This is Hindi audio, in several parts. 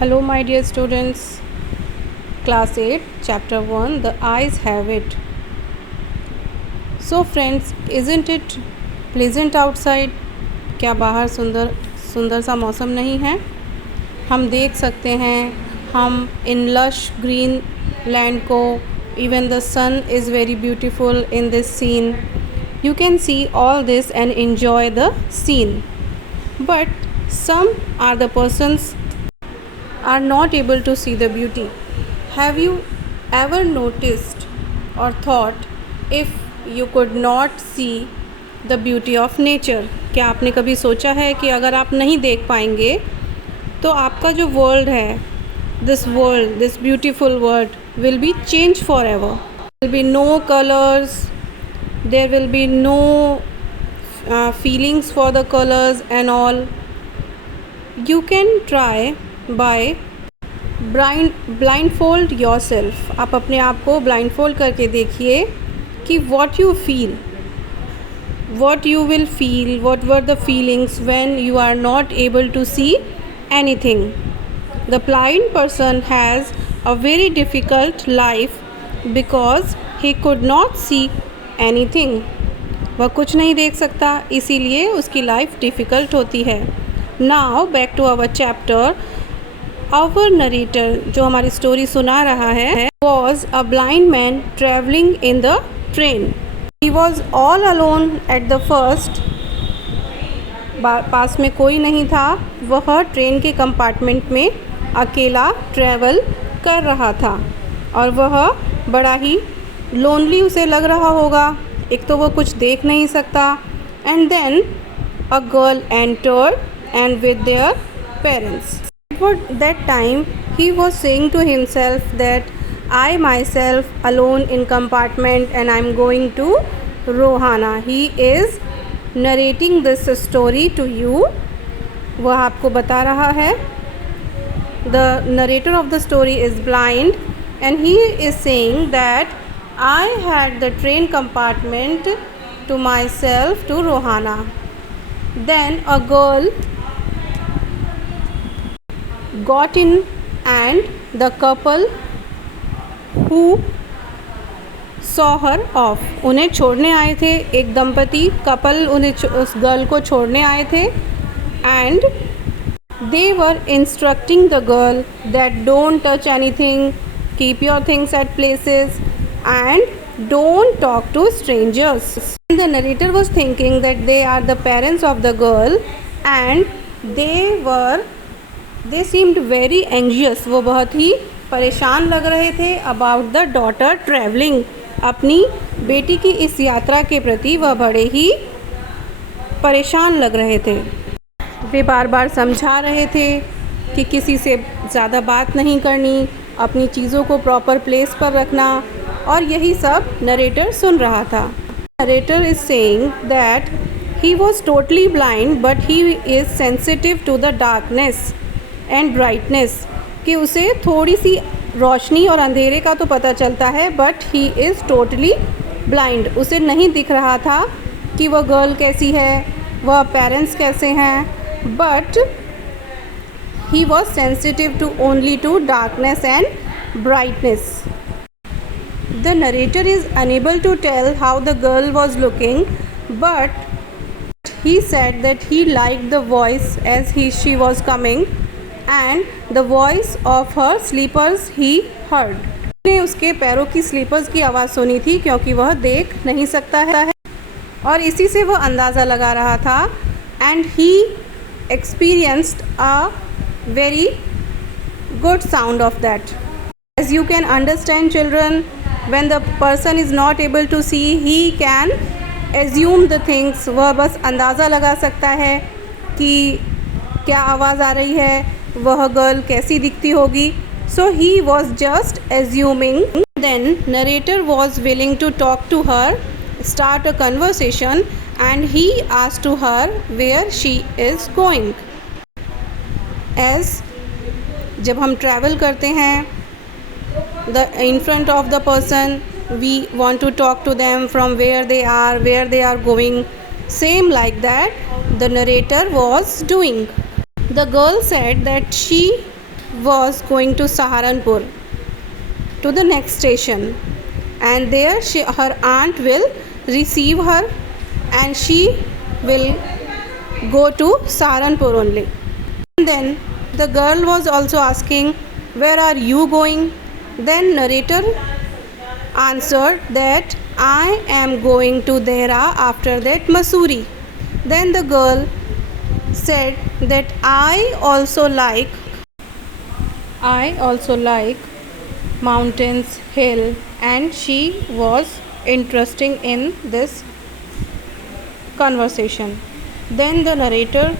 Hello, my dear students. Class 8, Chapter 1 The Eyes Have It. So, friends, isn't it pleasant outside? क्या बाहर सुंदर सुंदर सा मौसम नहीं है? हम देख सकते हैं हम इन लश ग्रीन लैंड को. Even the sun is very beautiful in this scene. You can see all this and enjoy the scene. But some are the persons are not able to see the beauty. Have you ever noticed or thought if you could not see the beauty of nature? क्या आपने कभी सोचा है कि अगर आप नहीं देख पाएंगे तो आपका जो वर्ल्ड है, this world, this beautiful world will be changed forever. There will be no colors, there will be no feelings for the colors and all. You can try by blindfold yourself. आप अपने आप को blindfold करके देखिए कि what you feel, what you will feel, what were the feelings when you are not able to see anything. The blind person has a very difficult life because he could not see anything. वह कुछ नहीं देख सकता, इसीलिए उसकी लाइफ डिफ़िकल्ट होती है. Now back to our chapter. Our narrator जो हमारी स्टोरी सुना रहा है was a blind man traveling in the train. He was all alone at the first. पास में कोई नहीं था. वह ट्रेन के कंपार्टमेंट में अकेला ट्रैवल कर रहा था और वह बड़ा ही लोनली उसे लग रहा होगा. एक तो वो कुछ देख नहीं सकता. And then a girl entered and with their parents. For that time he was saying to himself that I myself alone in compartment and I'm going to Rohana. He is narrating this story to you. वह आपको बता रहा है. The narrator of the story is blind and he is saying that I had the train compartment to myself to Rohana. Then a girl got in and the couple who saw her off. उन्हें छोड़ने आए थे. एक दंपति कपल उन्हें उस गर्ल को छोड़ने आए थे. And they were instructing the girl that don't touch anything, keep your things at places and don't talk to strangers. The narrator was thinking that they are the parents of the girl and they seemed very anxious. वो बहुत ही परेशान लग रहे थे about the daughter traveling. अपनी बेटी की इस यात्रा के प्रति वह बड़े ही परेशान लग रहे थे. वे बार बार समझा रहे थे कि किसी से ज़्यादा बात नहीं करनी, अपनी चीज़ों को प्रॉपर प्लेस पर रखना, और यही सब नरेटर सुन रहा था. Narrator is saying that he was totally blind but he is sensitive to the darkness and brightness. कि उसे थोड़ी सी रोशनी और अंधेरे का तो पता चलता है but he is totally blind. उसे नहीं दिख रहा था कि वह गर्ल कैसी है, वह पेरेंट्स कैसे हैं, but he was sensitive to only to darkness and brightness. The narrator is unable to tell how the girl was looking, but he said that he liked the voice as she was coming and the voice of her slippers he heard. उसने उसके पैरों की स्लीपर्स की आवाज़ सुनी थी क्योंकि वह देख नहीं सकता है और इसी से वह अंदाज़ा लगा रहा था. And he experienced a very good sound of that. As you can understand, children, when the person is not able to see, he can assume the things. वह बस अंदाज़ा लगा सकता है कि क्या आवाज़ आ रही है, वह गर्ल कैसी दिखती होगी. So he was just assuming. Then narrator was willing to talk to her, start a conversation, and he asked to her where she is going. As जब हम travel करते हैं, in front of the person we want to talk to them from where they are going. Same like that the narrator was doing. The girl said that she was going to Saharanpur, to the next station, and there her aunt will receive her and she will go to Saharanpur only. And then the girl was also asking, where are you going? Then narrator answered that I am going to Dehra, after that Mussoorie. Then the girl said that I also like mountains, hill, and she was interesting in this conversation. Then the narrator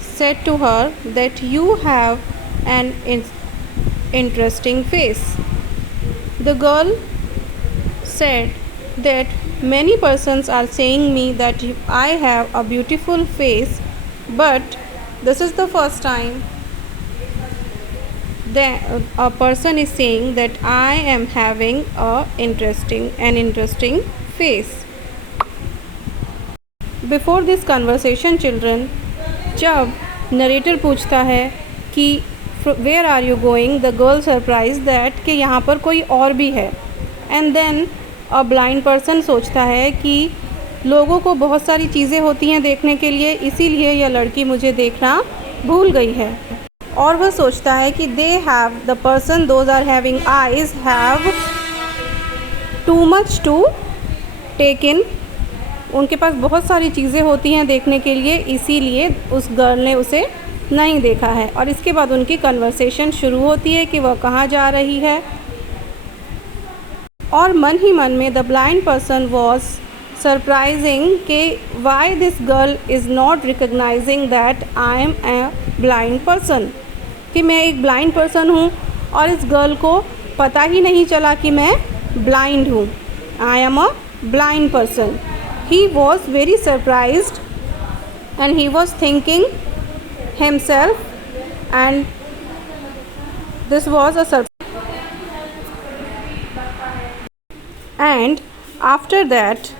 said to her that you have an interesting face. The girl said that many persons are saying me that I have a beautiful face, but this is the first time that a person is saying that I am having an interesting face. Before this conversation, children, जब नरेटर पूछता है कि where are you going, the girl surprise that कि यहाँ पर कोई और भी है. And then a blind person सोचता है कि लोगों को बहुत सारी चीज़ें होती हैं देखने के लिए, इसीलिए यह लड़की मुझे देखना भूल गई है. और वह सोचता है कि they have the person those are having eyes have too much to take in. उनके पास बहुत सारी चीज़ें होती हैं देखने के लिए, इसीलिए उस गर्ल ने उसे नहीं देखा है. और इसके बाद उनकी कन्वर्सेशन शुरू होती है कि वह कहाँ जा रही है. और मन ही मन में the blind person was surprising कि why this girl is not recognising that I am a blind person, कि मैं एक ब्लाइंड पर्सन हूँ और इस गर्ल को पता ही नहीं चला कि मैं ब्लाइंड हूँ. I am a blind person. He was very surprised and he was thinking himself, and this was a surprise. And after that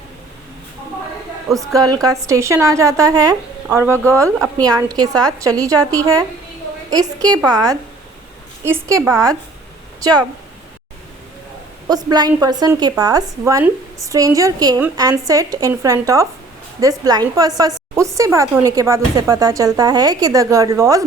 उस गर्ल का स्टेशन आ जाता है और वह गर्ल अपनी आंट के साथ चली जाती है. इसके बाद जब उस ब्लाइंड पर्सन के पास one stranger came and set in front of this blind person, उससे बात होने के बाद उसे पता चलता है कि द गर्ल वॉज